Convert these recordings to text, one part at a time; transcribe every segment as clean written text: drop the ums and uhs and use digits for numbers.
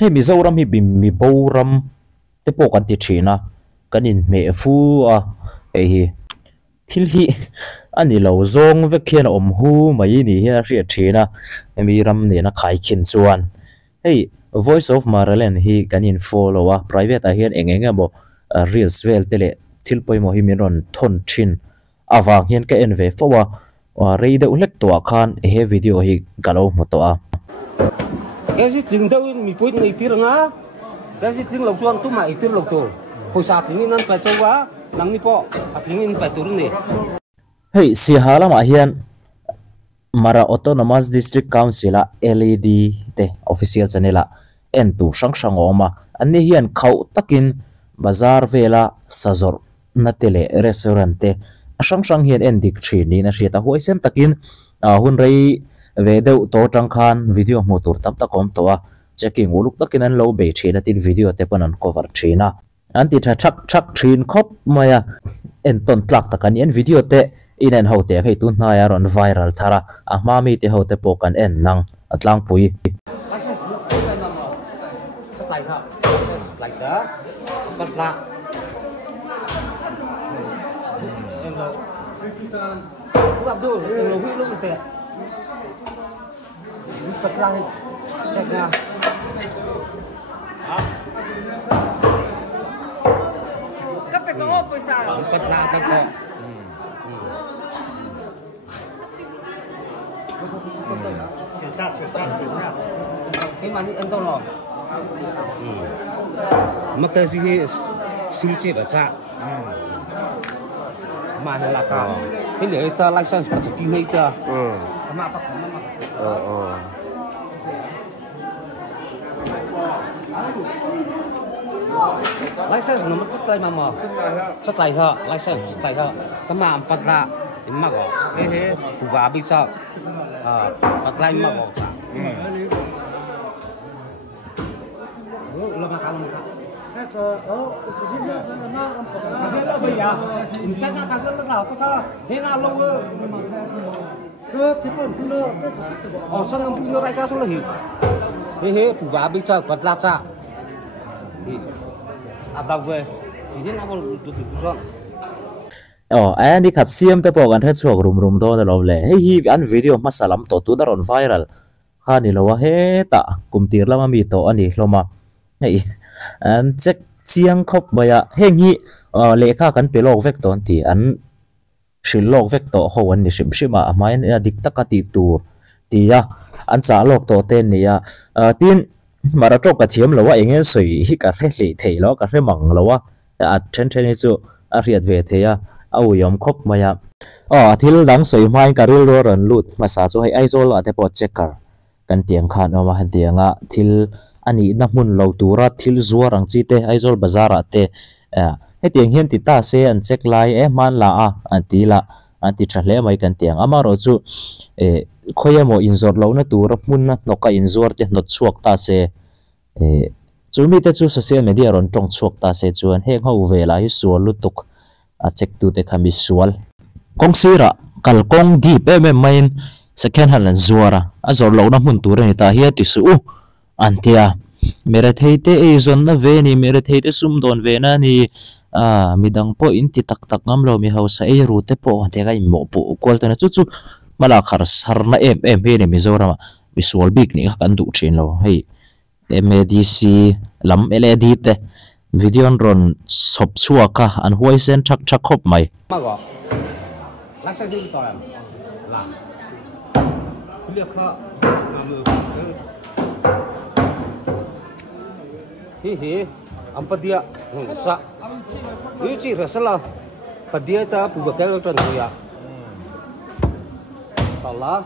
he Mizoram hi bim mi boram te po kan ti thina kanin me fu a hi thil hi ani lo zong ve khian om hu mai ni hi a ria thina mi ram ne na khai khin chuan hey voice of Maralen hi kanin follow a private a hian engenge mo reels vel tele thil poimo hi minon thon thin awang hian ka en ve fowa reide ulek to khan he video hi galo moto a cái gì tiếng đâu mình quên này tiếng ngá cái gì tiếng lộc xuân tôi mày tiếng lộc tổ hồi sáng tiếng nên phải sâu quá nắng đi po tiếng nên phải tổ này hey si hala ma hian Mara Autonomous District Council a LED te official channel en tu sang sang oma ani hian khau takin bazar vela sajor na tele restaurant te sang sang hian en dik thri ni na hriata huai sem takin hun rei ve deuh to tang khan video motor tam ta kom to a checking uluk takin an lo be thina tin video te panan cover thina anti tha thak thin khop maya en ton tlak takan en video te in an ho te hei tu na ya ron viral thara a ma mi te ho te pokan en nang atlang pui Cấp phải có hộp rồi sao? Bật la tao có. Sửa sát cái mà đi ăn đâu rồi? Mặc cái gì xin chết ở cha. Mà là cao. Cái lưỡi ta license phải kinh hay ta. Mà bắt license nó mất tay mà chất lại hả license tay hả tấm mà bắt ra em mặc cái thế phụ vả bị sao bắt lại mặc lo makan anh đi khát xiêm te po kan hết suak rum to da lo le hi an video masalam to tu da ron viral ha ni lo he ta kum tir lama mi to ani hloma nei an check chiang khop baya hengi lekha kan pelok vek ton ti an shilok vek to ho an ni shim shima main dik takati tu ti ya an cha lok to ten ni ya tin mara tok ka thiam lo wa engen soi hi ka re le thei lo ka re mang lo wa a then ni chu a riat ve the ya au yom khop maya thil dang soi mai ka ril ro ran lut masa chu hai aizol ate po checker kan tiang khan ma han tianga thil ani na mun lo tura thil zuar ang chi te aizol bazar ate he tiang hian ti ta se an check lai man la anti thle mai kan tiang ama ro chu khoyamo inzor lo na tur mun na noka inzor te not chuak ta se chumi te chu social media ron tong chuak ta se chuan heng ho vela hi sual lutuk a check tu te khami sual kong sira kal kong di pe me main second hand zuara azor lo na mun tur ni ta hi ti su antia mere theite e zon na ve ni mere theite sum don ve na ni midang po in ti tak tak ngam lo mi hausa e ru te po te ga mo po kol te na chu chu mala khar sar na em he ni Mizoram visual big ni kan du thin lo hei MADC lam LED te video ron sop chuaka an huai sen thak thak khop mai license đi tỏi làm liệt kha hi ampadia sa ini sih rasalah padia ta buka kelton ya Allah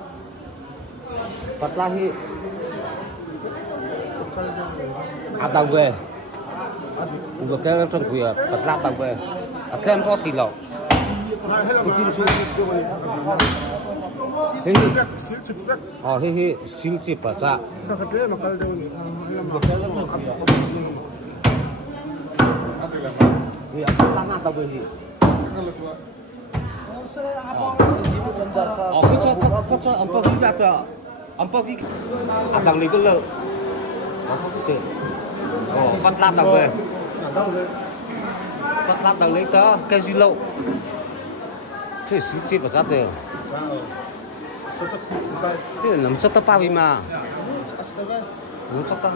patlahi atau về buka kelton ya patlah tang về akan po tilo hi sil chip baca iya tanah tahu ini kita ampa kita ampa adang ni kalau Bắt lát đầu về. Bắt lát đầu lấy tớ cái gì lộ. Thế xíu chết vào giáp rồi. Thế là nằm sốt tóc bao mà. Nằm sốt tóc.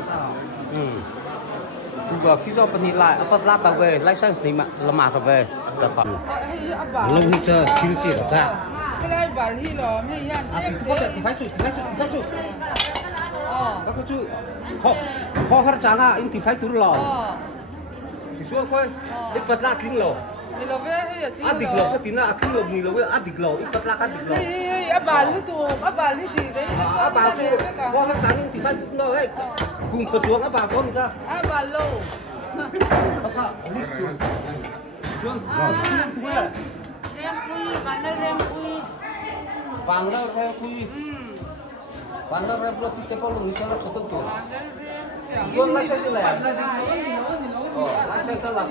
Vừa khi do phần lại bắt lát đầu về license thì là mà rồi về. Được không? Lâu đi chơi xin chết vào giáp. Cái này bảo đi rồi mới hiện. Có thể thì phải sụt. Các chú khó hát trắng à, in thì phải túi lò. Thì xuống coi, ít bật la kinh lò. Đi lò về hay là Địch lò cái tí nào kinh lò nhiều lò với địch lò, ít bật la địch lò. Bà lưu tù, bà lưu gì đấy. Bà chú khó hát trắng in thì phải túi lò ấy. Cùng khởi xuống bà có mình ra. Bà lâu. Đi xuống. Xuống. Rem quy, bà nó rem quy. Vàng đâu rem quy. Vàng đâu rem quy cái bao lùng sao nó có tương tự. Xuống lái xe này. Lái xe sao là.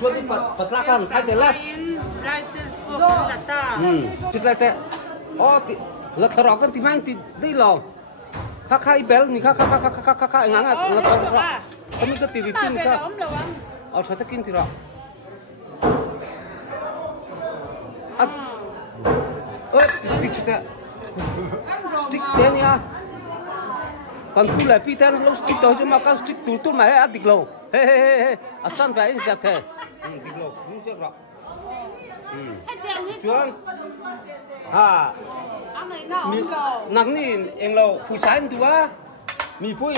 Xuống đi bật la con khai tiền lại. Chích lại thế. Là thở rõ cái tí mang tí đi lò. Khá khai béo ní khá ngắn là thở rõ. Không biết cái tí tin khá. Sao ta kinh thì rõ. Stick thế. Stick thế nha. Còn tu lại pi thế nó stick thôi chứ mà cái stick tu mày ăn địch lầu. He. San phải như thế. Địch lầu, như thế rõ. Chuông. Nắng nè em lầu phụ sản tu á. Mi phụ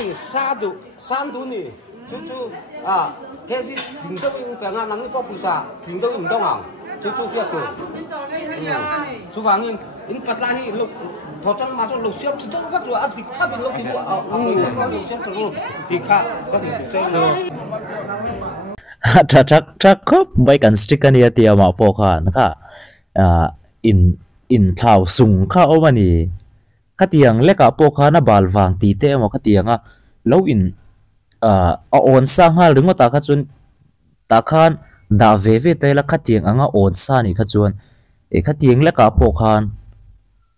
san tu nè. Chú cái gì bình đâu nhưng phải ngang nắng có phụ sa, bình đâu bình đâu à. Chú kia tu. Chú vàng in bắt lại lục thọ chân mà số lục xếp chứ đâu phát rồi ăn thịt khác bên lục thì lục xếp rồi thịt khác các thịt chơi rồi. chắc khớp vậy cần stick anh ấy tiêm mà po khan cả in thao sung khá ôm anh ấy cái tiếng lẽ cả po khan nó bal vàng tí tê mà cái tiếng lâu in ổn sang ha đứng ở ta cái chuyện ta khan đã về đây là cái tiếng anh ổn sang này cái chuyện cái tiếng lẽ cả po khan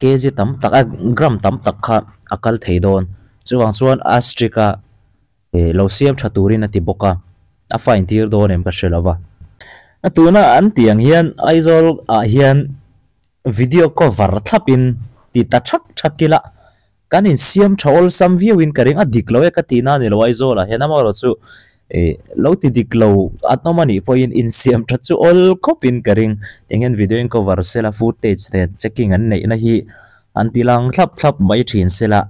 kg tam tak gram tam tak kha akal theidon chuwang chuan astrika lo siam thaturin ati boka a fine tir don em ka shelawa atuna an tiang hian aizol a hian video cover thlapin ti ta thakila kanin siam thaol sam viewin karing a diklo ka tina ni lo aizol a henama ro chu lo ti diklo atnomani point in siam tha chu all copin karing tengen video in cover sela footage te checking an nei na hi antilang thlap mai thin sela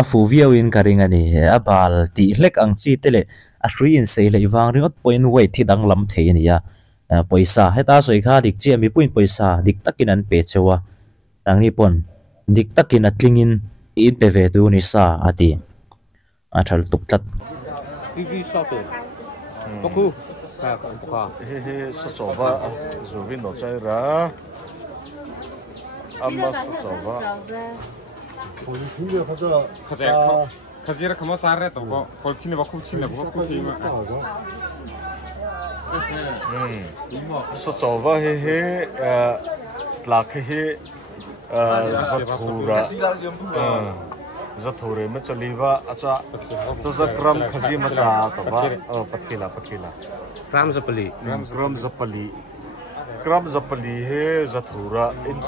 a fu viewin karing ani a bal ti hlek ang chi tele a three in sei lei wang ringot point weight thi dang lam thei ni ya poisa heta soi kha dik che mi point poisa dik takin an pe chewa rangni pon dik takin atlingin in pe ve tu ni sa ati a thal tuk chat TV shop Boku. Sasova Zuvin no chai ra. Amma Sasova. Khazira kamo sarre to ko kolchine ba khulchine ba ko tima. Sasova he tlak he zathura. Zathore में चलीवा अच्छा तो क्रम खजी मचा तो बा पथीला क्रम जपली है जथुरा इन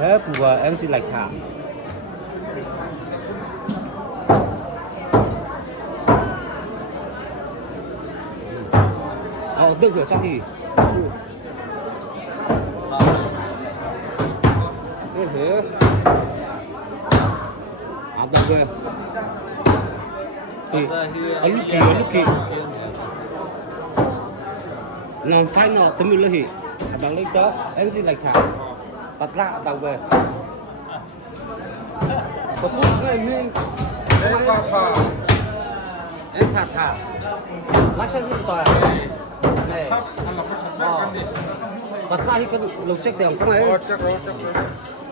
है पूरा एमसी लाइक था được rồi sao thì về thì ở lúc kia non phải nọ tụi mình lấy bằng lấy tớ em xin lại thả bắt ra đầu về có thuốc này mình em thả lái xe giúp tòa này bắt ra thì cái lục xe tiền không ấy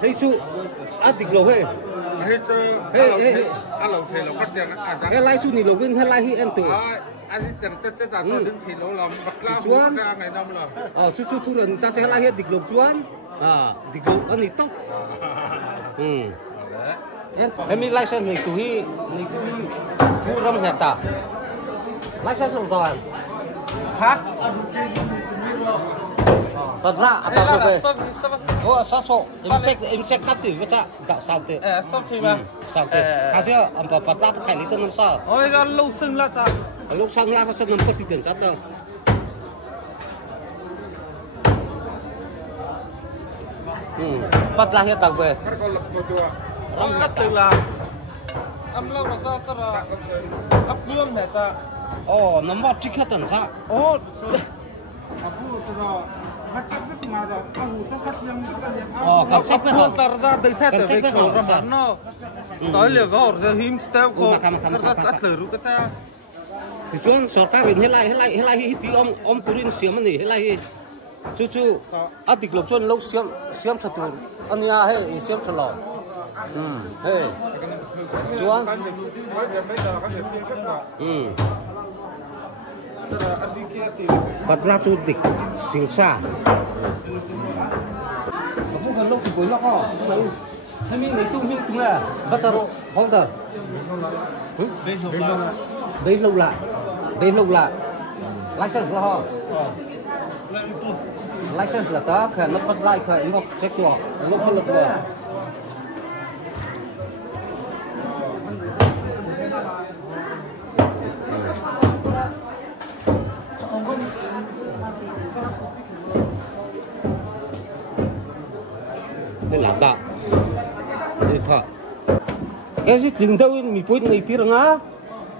thấy su ăn thịt lẩu hết cái lái su này lẩu viên hay lái hi em từ chuan chú thu lần ta sẽ lái hết thịt lẩu chuan thịt lẩu ăn thịt tóc em mi license này tụi cú rong hẹp ta license rồi hả thật ra tao về sao em check cấp tử cái cha đạo sao thế sao chơi mà sao thế hả chưa em bắt bắt khai lý tên năm sao ôi ra lâu sưng là cha lúc sang la phát sinh năm phút thì tiền chắc đâu bắt la hiện tao về từ là âm lâu là ra cho là ấp lương này cha nó mất trích hết tận sao cặp sách với họ tar ra đầy thét để khẩu ra hắn nó tối liều vào giờ him step ko ra cắt lử cái cha thì chúng số các bên hết lại thì ông turin xiêm này hết lại chú à tịch lộc chuan lâu xiêm thật tu anh nhà hay xiêm thật lò hey chúa bắt ra chú tịch xỉu xa không cần lúc thì cuối lóc ho hay mình lấy tung là bắt ra rồi không tờ đây lâu lại license là ho license là ta khởi nó bắt lại khởi nó check qua nó không được rồi là ta đi thôi cái gì tiếng đâu mình quên này tiếng á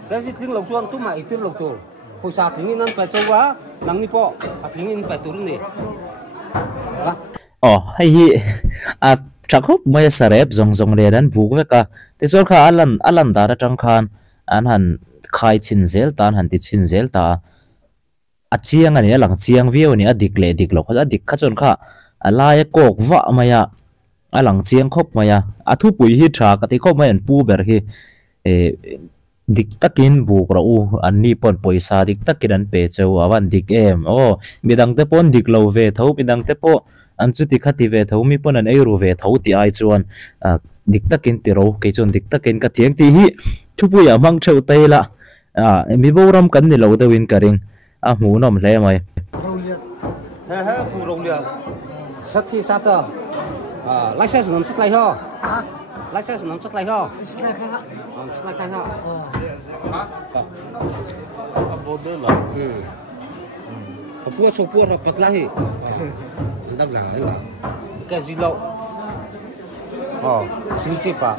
cái gì tiếng lộc xuân tu mày tiếng lộc tổ hồi sáng tiếng nên phải sâu quá nắng đi po tiếng nên phải tu này hay hi chắc hốc mấy sarep zong re dan buk veka te zor kha alan dara tang khan an han khai chin zel tan han ti chin zel ta chiang ani lang chiang view ni adik le dik lo kha dik kha chon kha alai kok wa maya alang chiang khop maya athu pui hi tha ka ti khop mai an pu ber hi dik takin buk ro u anni pon poisa dik takin an pe cheu awan dik em midang te pon dik lo ve tho midang te po an chu ti khati ve tho mi pon an euro ve tho ti ai chuan dik takin ti ro ke chon dik takin ka thiang ti hi thu pui amang cheu te la mi boram kan ni lo dawin karing mu nom hle mai he pu rong lia sát thi sát tờ license nắm sát lại ho license nắm sát lại ho sát lại ho border là pua số pua bắt lại đâm là cái gì lậu xin chip à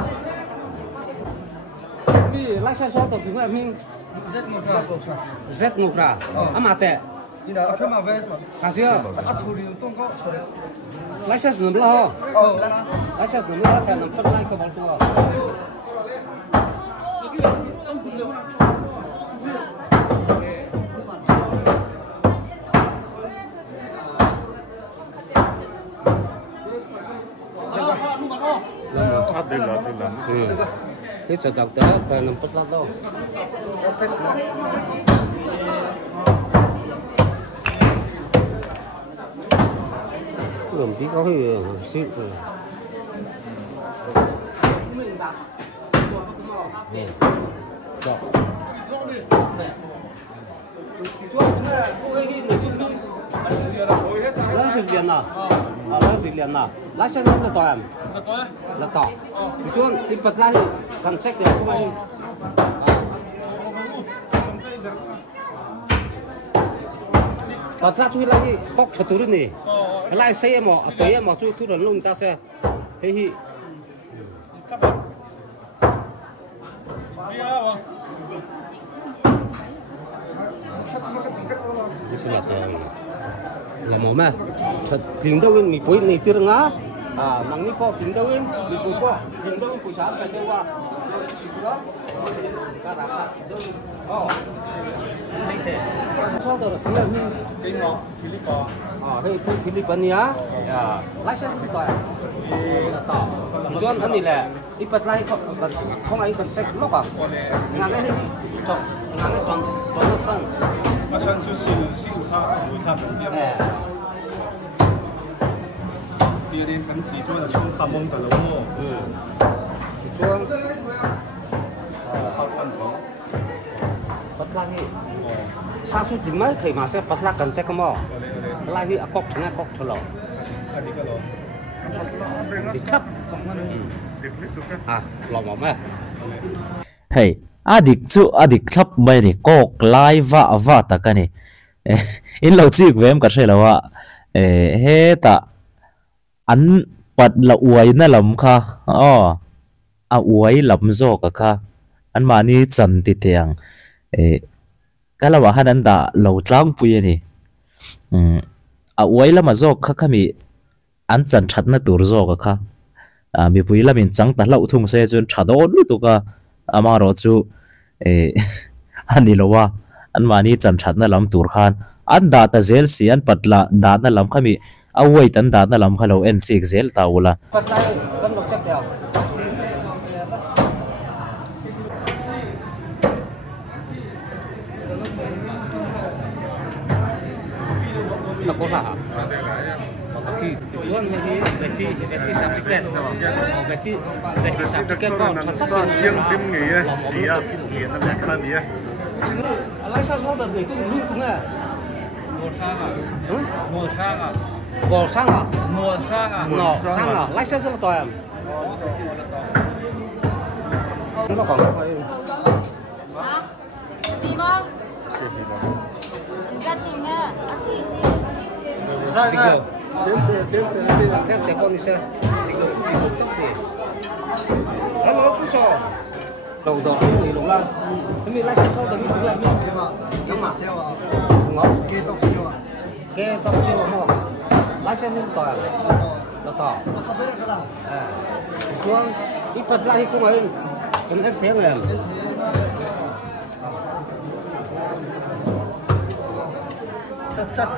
vì license số tờ chúng em Z ngục ra mà tệ hả chưa license nắm lo license nắm lo thì nắm bắt lại cái bảo tua Adela cái sự đặc tế thì nắm bắt lại đâu tí có cái sự lá sự liền à lá sự liền à lá sẽ nó toàn là tỏ xuống thì bật ra thằng sách để không ai bật ra chui lại bóc thật túi này lại xe mà tới mà chui túi luôn ta xe thế hi là mồm à thật tiếng đâu mình quên này tiếng á nắng đi qua tiếng đâu mình quên qua tiếng đâu buổi sáng phải đi qua sao được tiếng ngọ Philippines Philippines nhá license bị tỏi tỏ cho anh này là đi bắt lại không ai cần sách lóc à ngàn đấy chọn ngàn đấy chọn phân mà sang chú siêu ha buổi ha 别人跟地主的抢他们的了么？地主好看头。 bắt lagi sa su din mai thầy mà sẽ bắt lagi cần sẽ không mo lagi akok tengah akok thelo di kap lo mau mah hey adik khắp mai ni kok lai va ta ka ni in lo chi vem ka thela wa he ta an pat la uai na lam kha a uai lam zo ka kha an mani chan ti tiang kala wa hanan da lo tlang pu ye ni a uai lama zo kha khami an chan that na tur zo ka kha mi pui lamin chang ta lo thung se chun thado lu tu ka ama ro chu ani lo wa an mani chan that na lam tur khan an da ta zel si an patla da na lam khami a wai tan da na lam khalo en sik zel ta ula bắt lagi kan lo cek dia tak có hả? Khi tujuan ini beti subscribe, beti subscribe kau Sa chiang tim nghỉ á, thì hiện nó lại khăn đi á. Lấy sao số đợt này tôi luôn tung à? Mùa sang à? Mùa sang à? Bò sang à? Mùa sang à? Nọ sang à? Lấy sao số toàn? Nó còn Gì không? Ra tìm nha. Tiga. Kan tekon bisa. Tiga tu ni. Halo, puso. Đầu đầu ni lùng la. Ini lai sao tadi tu la. Yang mà sao à? Ngọc. Ke tok siêu à? Ke tok siêu mo. Lai sao ni to à? Lo to. Sabar ka la. Tuang ipat lahi ko ngayon. Kan em theo em. Chat.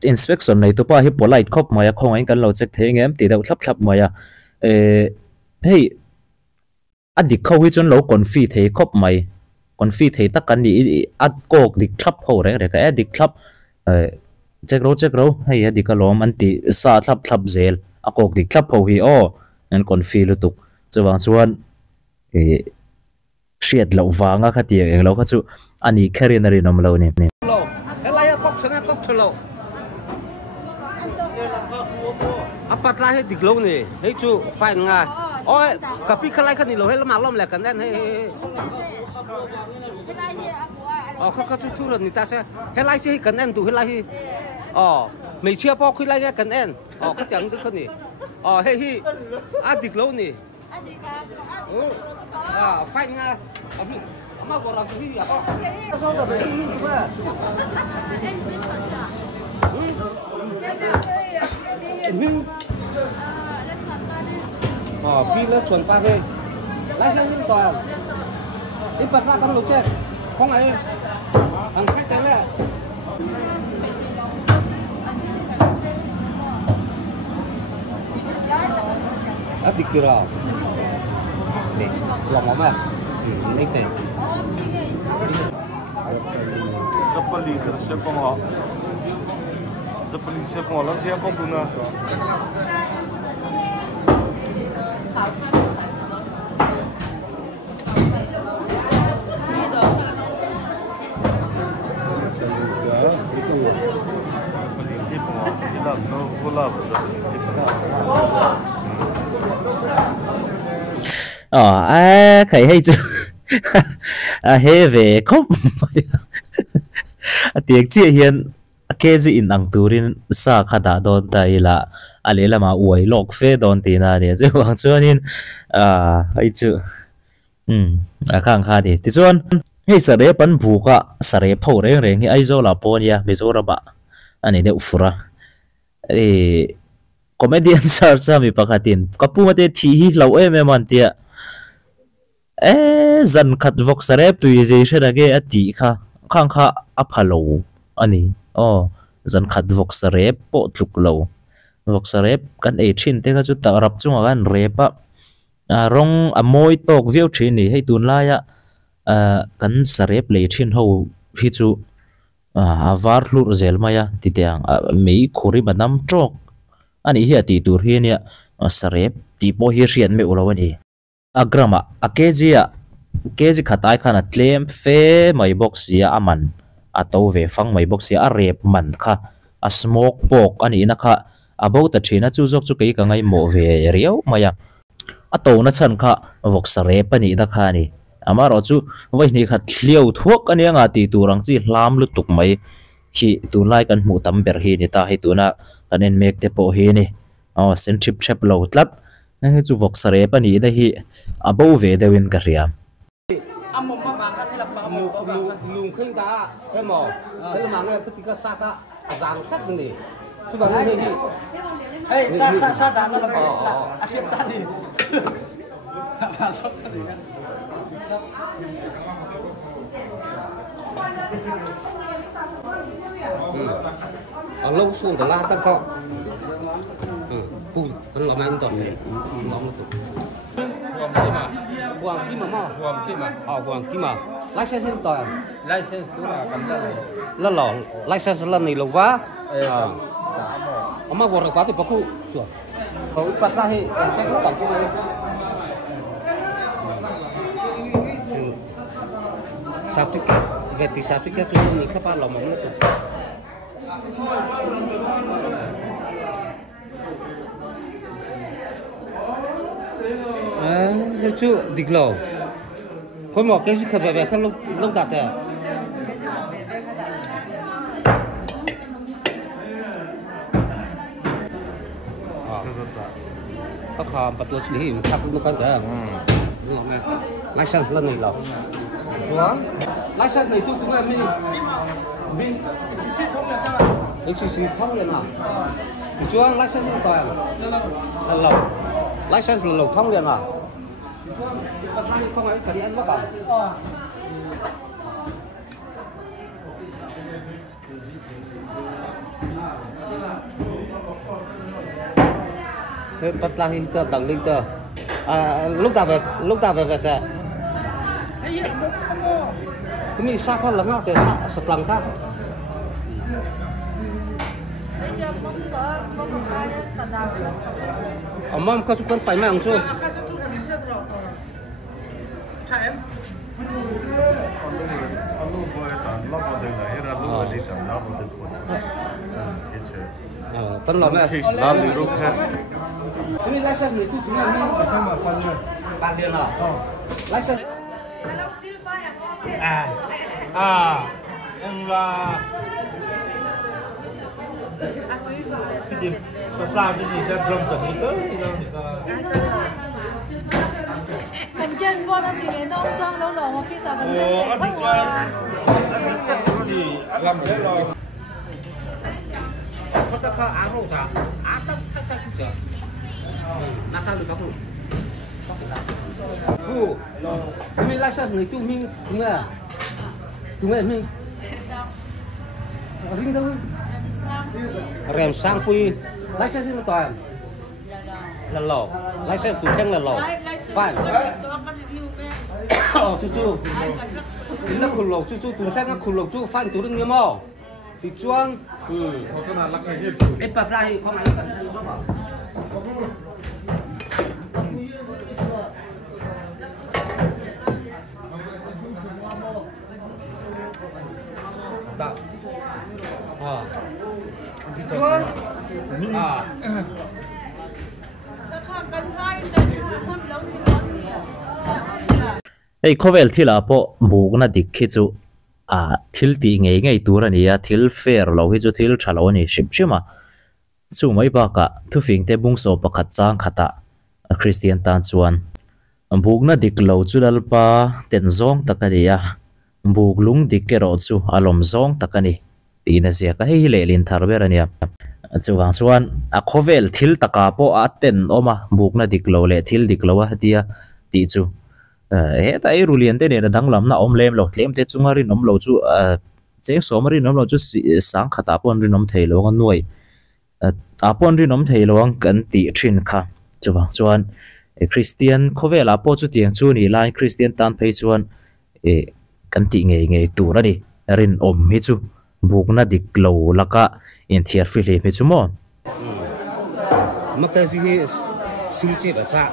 Inspection này tụi pa hi polite khop maya không anh kan lo check thế ngem ti dau thap maya hey adik khâu hi chon lo confit thế khop mai confit thế tak kan ni ad kok dik thap ho re ka adik thap check ro hey adik kalom anti sa thap zel akok dik thap ho hi an confit lu tuk chuwang chuan shiat lo wanga kha ti eng lo kha chu ani kharinari nom lo ni Lo. Lai akok sana akok thelo. Apat lahi dik lo ni. Hei chu fine nga. Oi, kapi khalai kan ni lo hel malom le kan den he. Kha chu thu ni ta se. Helai si kan den tu helai. Mei chia po khui lai kan den. Kha tiang tu kan ni. Hei dik lo ni. Fine nga. Abi ama gora tu hi apa? Sao da be ni tu ba? Pi lớp chuẩn ba đây. Lái xe những tòa. Ít bật ra con lục xe. Không ấy. Thằng khách tới đấy. Adik kira. Nih, lòng lắm à? Anh này. Sepeli tersiap kong Sepeli siap kong lah siap kong bunga. Khẩy hay chứ he về khóc tiếng chia hiền cái gì in ang turin sa khada don tai la ale lama uai lok fe don tina ne chứ wang chuanin hay chứ khang kha đi ti chuan hei sare pan buka sare pho reng reng hi aizo la ponia mizoraba ani de ufura comedian sar sa mi pakhatin kapumate thi hi lo em an tia zan khat vok sare tuization age ati kha khang kha aphalo ani zan khat vok sare po tluk lo vok sare kan e thin te ka chu ta rap chunga kan repa rong amoi tok view thin ni hei tun la ya kan sarep le thin ho hi chu avar lur zel maya ti tiang mei khuri banam trok ani hi ati tur hi nia sarep ti po hi rian me ulawani agrama keji khatai khana tlem fe mai box ya aman ato ve fang mai box ya rep man kha a smoke pok ani na kha abo ta thina chu jok chu kei ka ngai mo ve riau maya ato na chan kha vok sarep ani da kha ni amaro chu vai ni khat hliau thuak ani anga ti turang chi hlam lu tuk mai hi tu lai kan mu tam ber hi ni ta hi tu na kanen mek te po hi ni sen trip chep lo tlat chu vok sarep ani da hi abo ve dewin ka riam lùng khinh ta cái mỏ cái là mang cái cái sa ta dàn khét này chứ còn cái gì hey sa ta nó là bỏ akhir tadi masuk ke dia lâu xuống từ la ta có ui nó làm anh toàn này nó Quảng Kim mà Quảng Kim à Quảng Kim à license toàn license tu là cầm ra là lò license là này lâu quá mà vừa quá thì bác cụ chuột rồi bắt ra thì sẽ có bằng cái này certificate tu ni các bạn làm món nữa chú địch lầu khối mỏ cái gì khởi về khăn lúc đặt à các họ bắt đầu xử lý chắc cũng không thể license lần này lầu xuống license này tôi cũng là mình xí không liền à xuống license không toàn là lầu license là lầu thông liền à không ai cần ăn mất à thế bắt ra hình tờ đằng linh tờ lúc ta về về cái mình sao con lắng để sạt lắng khác mâm có chút con phải mang chưa con lắm này ini license itu cuma pandian lah license em là cái gì có làm cái gì sẽ rong sợi tới thì đâu thì mình trên qua đó thì nó trong lâu lâu mà khi sao mình anh đi chơi thì làm thế rồi có tất cả áo râu sao tất chưa nát sao được không mình license này tu mình chúng mình ring đâu rèm sang quy license nó toàn là lò license chủ chân là lò phải chú nó khủng lồ chú tụi khác nó khủng lồ chú phải tụi đừng nhớ mò thì chuang em bật ra thì không ai cần đâu mà chuang ei khovel thila po bukna dikhi chu thil ti ngei turania thil fair lo hi chu thil thalo ni shipchima chu mai ba ka thu fing te bung so pakhat chang khata Christian tan chuan bukna dik lo chu lalpa ten zong takania buk lung dik ke ro chu alom zong takani tina zia ka hei le lin thar berania chuwang chuan khovel thil taka po ten oma bukna dik lo le thil dik lo hatia ti chu he ta ai rulian te ne dang lam na om lem lo tlem te chungari nom lo chu che somari nom lo chu sang khata pon ri nom thei lo ngan nuai apon ri nom thei lo ang kan ti thin kha chuwang chuan Christian khovela po chu tiang chu ni lai Christian tan phei chuan kan ti nge tu ra ni rin om hi chu buk na dik lo laka in thiar fi le hi chu mo mất cái gì xin chị ở trạm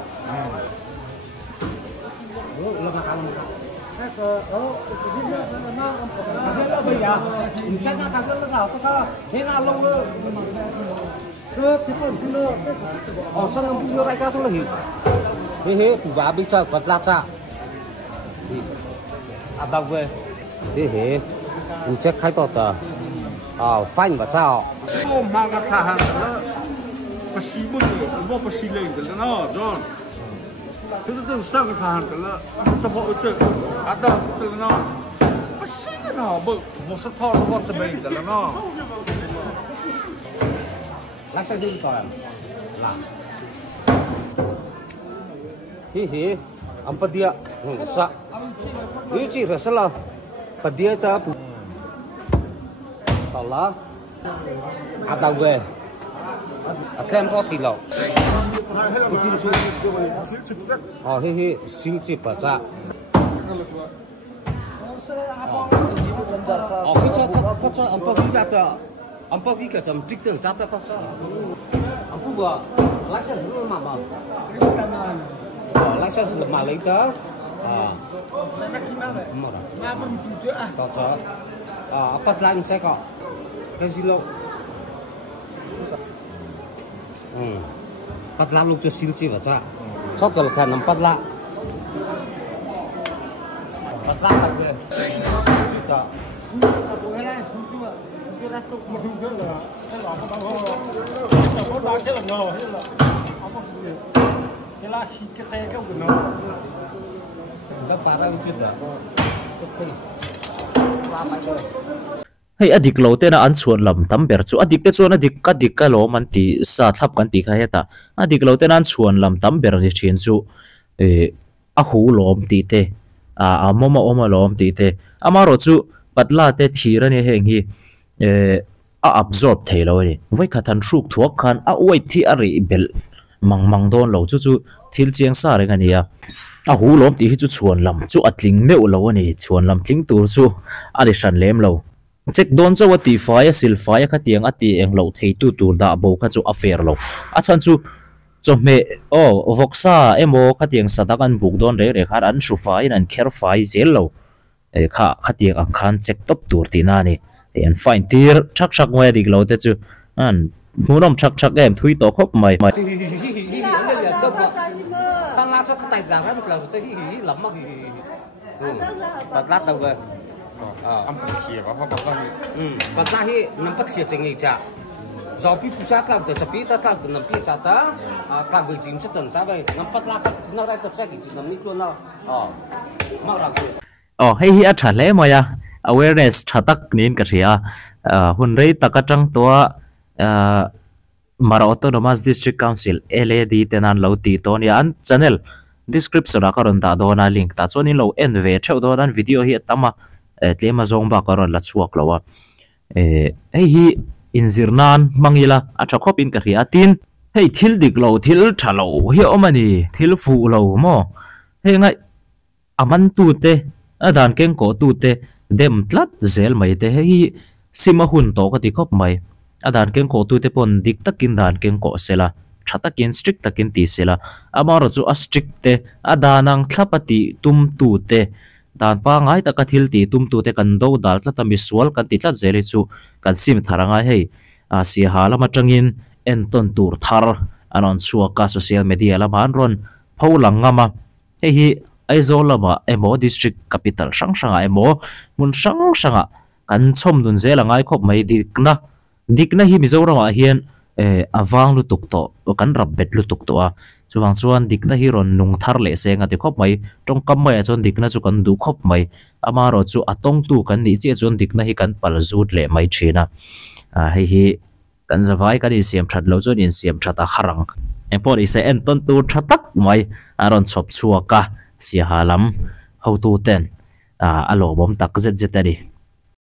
sân ông đưa lại ra xuống là hiểu thế cụ vả bây giờ vật lạt ra đâu về thế cụ chết khai tọt phanh và sao mà cái thằng đó bác sĩ bút nó bác sĩ lên cái nó John từ sang cái thằng đó tập hội từ đâu từ nó bác sĩ nó bự vô sát thọ nó sẽ bị cái nó lái xe đi còn làm hi ông bắt dia sa ini sih rasalah bắt dia ta Allah ada về kem có thì lẩu hi siêu chip bả cha cái cho ông có biết là ông có biết cái chấm trích tưởng cha ta có sao ông cũng vừa lái xe nữa mà lái xe mà lấy tớ có cho bắt lăn xe cọ cái gì lâu bắt lăn lúc cho xin chi vào cha sót cái là nằm bắt lăn thật về chứ ta hay adik lo te na an chuan lam tam ber chu adik te chuan adik ka lo man ti sa thlap kan ti kha heta adik lo te na an chuan lam tam ber ni thin chu a hu lom ti te a moma lom ti te ama ro chu patla te thira ni heng hi a absorb thelo ni vai kha than ruk thuak khan a wai thi a ri bel mang don lo chu thil chiang sa re ngania a hu lom ti hi chu chuan lam chu atling meu lo ani chuan lam tling tur chu ali san lem lo check don chaw ti fire sil fire kha tiang ati eng lo thei tu tur da bo kha chu affair lo a chan chu me voksa emo kha tiang sadakan buk don re kha an su fai an kher fai zel lo kha tiang ang khan check top tur ti na ni en fine tir chak ngwe dik lo te chu an munom chak em thui to khop mai tăng la cho cái tay làm ra một lần sẽ hỉ lắm mà bắt lát đâu về ông bác sĩ và họ bác bắt lát hi nằm bắt sĩ chính nghị cha do pi phụ sa các từ sắp ta các từ nằm pi cha ta các vị chính sẽ tận ra đây nằm bắt lát nó đây tất sẽ cái nằm nít luôn nào mau làm hay hi a thale maya awareness thatak nin ka ria hun rei takatang to Mara Autonomous District Council LAD tenan lo ti to ni an channel description akaron da do na link ta chonin lo enve theu do dan video hi tama tlema zong ba karon la chuak lawa hi inzirnan mangila acha khopin ka ria tin hei thil dik lo thil thalo hi omani thil fu lo mo he ngai aman tu te adan keng ko tu te dem tlat zel mai te hi sima hun to ka ti khop mai adan keng ko tu te pon dik takin dan keng ko sela thatakin strict takin ti sela amaro chu a strict te adanang thlapati tum tu te dan pa ngai taka thil ti tum tu te kan do dal tla mi sual kan ti tla zeli chu kan sim tharanga hei a si halama tangin en ton tur thar anon chuak ka social media lama an ron pholangama hi aizolama emo district capital sangshanga emo mun sangshanga kan chom dun zela ngai khop mai dikna hi mizorama hian awang lu tuk to kan rabbet lu tuk to a chuwang chuan dikna hi ron nung thar le senga ti khop mai tong kam mai chon dikna chu kan du khop mai amaro chu atong tu kan ni che chon dikna hi kan pal zut le mai thina hi kan zawai kan siam that lo chon in siam thata harang empor ise en ton tu thatak mai aron chop chuaka si halam how to ten alo bom tak zet zetari